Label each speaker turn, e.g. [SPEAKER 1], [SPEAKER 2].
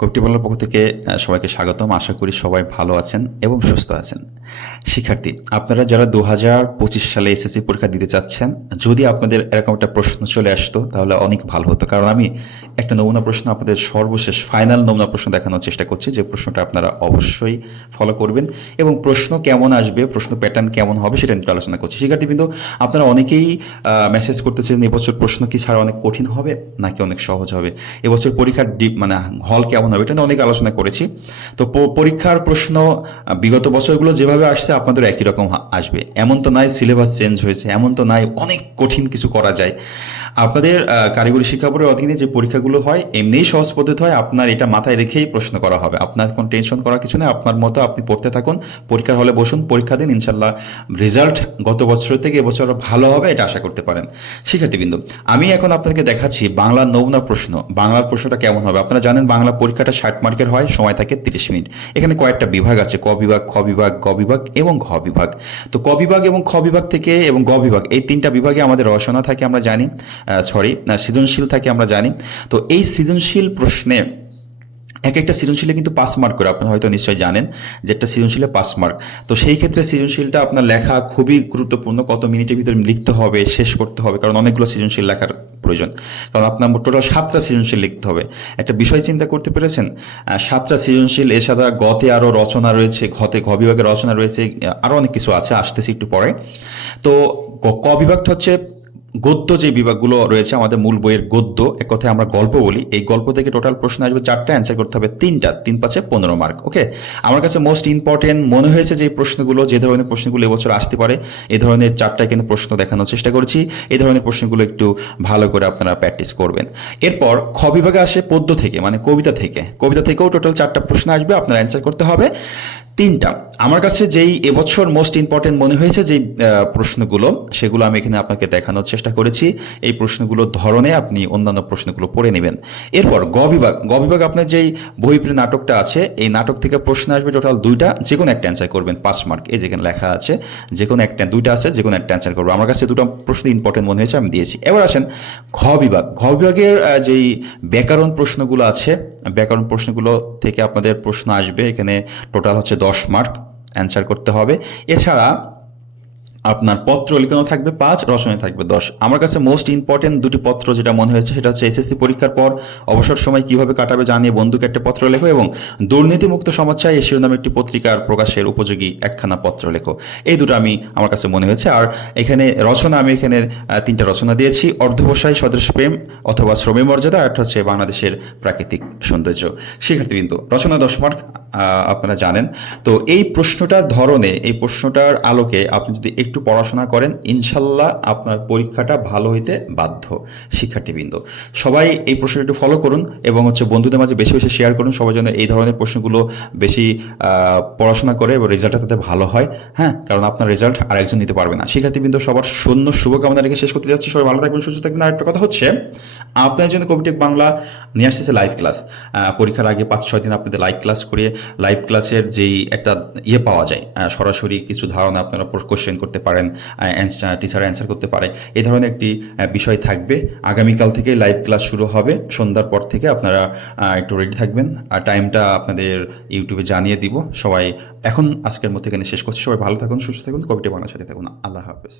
[SPEAKER 1] কবিটি বাংলার পক্ষ থেকে সবাইকে স্বাগতম। আশা করি সবাই ভালো আছেন এবং সুস্থ আছেন। শিক্ষার্থী, আপনারা যারা দু হাজার পঁচিশ সালে এসএসসি পরীক্ষা দিতে চাচ্ছেন, যদি আপনাদের এরকম একটা প্রশ্ন চলে আসতো, তাহলে অনেক ভালো হতো। কারণ আমি একটা নমুনা প্রশ্ন আপনাদের সর্বশেষ, ফাইনাল নমুনা প্রশ্ন দেখানোর চেষ্টা করছি। যে প্রশ্নটা আপনারা অবশ্যই ফলো করবেন এবং প্রশ্ন কেমন আসবে, প্রশ্ন প্যাটার্ন কেমন হবে সেটা নিয়ে আলোচনা করছি। শিক্ষার্থীবৃন্দ, আপনারা অনেকেই মেসেজ করতেছেন, এবছর প্রশ্ন কি ছাড়া অনেক কঠিন হবে নাকি অনেক সহজ হবে? এবছর পরীক্ষার ডিপ মানে হল কেমন হবে এটা নিয়ে অনেক আলোচনা করেছি। তো পরীক্ষার প্রশ্ন বিগত বছরগুলো যেভাবে আসছে আপনাদের একই রকম আসবে। এমন তো নাই সিলেবাস চেঞ্জ হয়েছে, এমন তো নাই, অনেক কঠিন কিছু করা যায়। আপনাদের কারিগরি শিক্ষা বোর্ডের অধীনে যে পরীক্ষাগুলো হয়, এমনিই সহজ পদ্ধতি হয়, আপনার এটা মাথায় রেখেই প্রশ্ন করা হবে। আপনার কোনো টেনশন করার কিছু নেই, আপনার মতো আপনি পড়তে থাকুন, পরীক্ষার হলে বসুন, পরীক্ষা দিন ইনশাল্লাহ রেজাল্ট গত বছর থেকে এবছর ভালো হবে, এটা আশা করতে পারেন। শিক্ষার্থীবৃন্দ, আমি এখন আপনাদেরকে দেখাচ্ছি বাংলার নমুনা প্রশ্ন। বাংলার প্রশ্নটা কেমন হবে? আপনারা জানেন বাংলা পরীক্ষাটা ষাট মার্কের হয়, সময় থাকে তিরিশ মিনিট। এখানে কয়েকটা বিভাগ আছে, ক বিভাগ, খ বিভাগ, গ বিভাগ এবং ঘ বিভাগ। তো ক বিভাগ এবং খ বিভাগ থেকে এবং গ বিভাগ, এই তিনটা বিভাগে আমাদের রচনা থাকে, আমরা জানি। সরি সৃজনশীল থাকে আমরা জানি। তো এই সৃজনশীল প্রশ্নে এক একটা সৃজনশীলে কিন্তু পাস মার্ক করে, আপনারা হয়তো নিশ্চয়ই জানেন যে একটা সৃজনশীলে পাস মার্ক তো সেই ক্ষেত্রে সৃজনশীলটা আপনার লেখা খুবই গুরুত্বপূর্ণ, কত মিনিটের ভিতরে লিখতে হবে, শেষ করতে হবে, কারণ অনেকগুলো সৃজনশীল লেখার প্রয়োজন। কারণ আপনার টোটাল সাতটা সৃজনশীল লিখতে হবে। একটা বিষয় চিন্তা করতে পেরেছেন? সাতটা সৃজনশীল এছাড়া গতে আরও রচনা রয়েছে, ঘতে ঘ বিভাগের রচনা রয়েছে আরও অনেক কিছু আছে, আসতেছি একটু পরে। তো ক বিভাগটা হচ্ছে গদ্য যে বিভাগগুলো রয়েছে, আমাদের মূল বইয়ের গদ্য, এক কথায় আমরা গল্প বলি, এই গল্প থেকে টোটাল প্রশ্ন আসবে চারটা অ্যান্সার করতে হবে তিনটা, তিন পাঁচে পনেরো মার্ক ওকে আমার কাছে মোস্ট ইম্পর্টেন্ট মনে হয়েছে যে প্রশ্নগুলো, যে ধরনের প্রশ্নগুলো এবছর আসতে পারে এই ধরনের চারটা কিন্তু প্রশ্ন দেখানোর চেষ্টা করেছি এই ধরনের প্রশ্নগুলো একটু ভালো করে আপনারা প্র্যাকটিস করবেন। এরপর খ বিভাগে আসে পদ্য থেকে মানে কবিতা থেকে, কবিতা থেকেও টোটাল চারটা প্রশ্ন আসবে, আপনার অ্যান্সার করতে হবে। তিনটা। আমার কাছে যেই এবছর মোস্ট ইম্পর্টেন্ট মনে হয়েছে আহ, প্রশ্নগুলো সেগুলো আমি এখানে আপনাকে দেখানোর চেষ্টা করেছি। এই প্রশ্নগুলোর ধরনে আপনি অন্যান্য প্রশ্নগুলো পড়ে নেবেন। এরপর গ বিভাগ। গ বিভাগ আপনার যেই বইপ্রিয় নাটকটা আছে এই নাটক থেকে প্রশ্ন আসবে টোটাল দুইটা যে কোনো একটা অ্যান্সার করবেন পাঁচ মার্ক এই যেখানে লেখা আছে যে কোনো একটা দুইটা আছে যে কোনো একটা অ্যান্সার করব। আমার কাছে দুটো প্রশ্ন ইম্পর্টেন্ট মনে হয়েছে আমি দিয়েছি। এবার আসেন ঘ বিভাগ। ঘ বিভাগের যেই ব্যাকরণ প্রশ্নগুলো আছে ব্যাকরণ প্রশ্নগুলো থেকে আপনাদের প্রশ্ন আসবে। এখানে টোটাল হচ্ছে দশ মার্ক অ্যান্সার করতে হবে। এছাড়া আপনার পত্র লিখানো থাকবে পাঁচ রচনায় থাকবে দশ। আমার কাছে মোস্ট ইম্পর্টেন্ট দুটি পত্র যেটা মনে হয়েছে, সেটা হচ্ছে এসএসসি পরীক্ষার পর অবসর সময় কীভাবে কাটাবে জানিয়ে বন্ধুকে একটা পত্র লেখো এবং দুর্নীতিমুক্ত সমাজ চাই, এ শিরোনামে একটি পত্রিকার প্রকাশের উপযোগী একখানা পত্র লেখো। এই দুটো আমি, আমার কাছে মনে হয়েছে। আর এখানে রচনা, আমি এখানে তিনটা রচনা দিয়েছি। অর্ধবসায়, স্বদেশ প্রেম অথবা শ্রমে মর্যাদা, আর হচ্ছে বাংলাদেশের প্রাকৃতিক সৌন্দর্য। শিক্ষার্থীবৃন্দ, রচনা দশ মার্ক আপনারা জানেন। তো এই প্রশ্নটার ধরনে, এই প্রশ্নটার আলোকে আপনি যদি একটু পড়াশোনা করেন, ইনশাল্লাহ আপনার পরীক্ষাটা ভালো হইতে বাধ্য, শিক্ষার্থীবৃন্দ। সবাই এই প্রশ্নটা একটু ফলো করুন এবং হচ্ছে বন্ধুদের মাঝে বেশি বেশি শেয়ার করুন, সবাই যেন এই ধরনের প্রশ্নগুলো বেশি পড়াশোনা করে এবং রেজাল্টটা তাতে ভালো হয়। হ্যাঁ কারণ আপনার রেজাল্ট আরেকজন নিতে পারবে না। শিক্ষার্থীবৃন্দ, সবার শূন্য শুভকামনা রেখে শেষ করতে যাচ্ছি। সবাই ভালো থাকবেন, সুস্থ থাকবেন। আর একটা কথা হচ্ছে, আপনার জন্য কবিটেক বাংলা নিয়ে আসতেছে লাইভ ক্লাস পরীক্ষার আগে পাঁচ ছয় দিন আপনাদের লাইভ ক্লাস করিয়ে লাইভ ক্লাসের যেই একটা ইয়ে পাওয়া যায় সরাসরি কিছু ধারণা আপনারা কোশ্চেন করতে পারেন টিচার অ্যান্সার করতে পারে এই ধরনের একটি বিষয় থাকবে। আগামীকাল থেকে লাইভ ক্লাস শুরু হবে, সন্ধ্যার পর থেকে আপনারা একটু রেডি থাকবেন। আর টাইমটা আপনাদের ইউটিউবে জানিয়ে দিব। সবাই এখন আজকের মধ্যে এখানে শেষ করছি। সবাই ভালো থাকুন, সুস্থ থাকুন, কবিটি বাংলার সাথে থাকুন। আল্লাহ হাফেজ।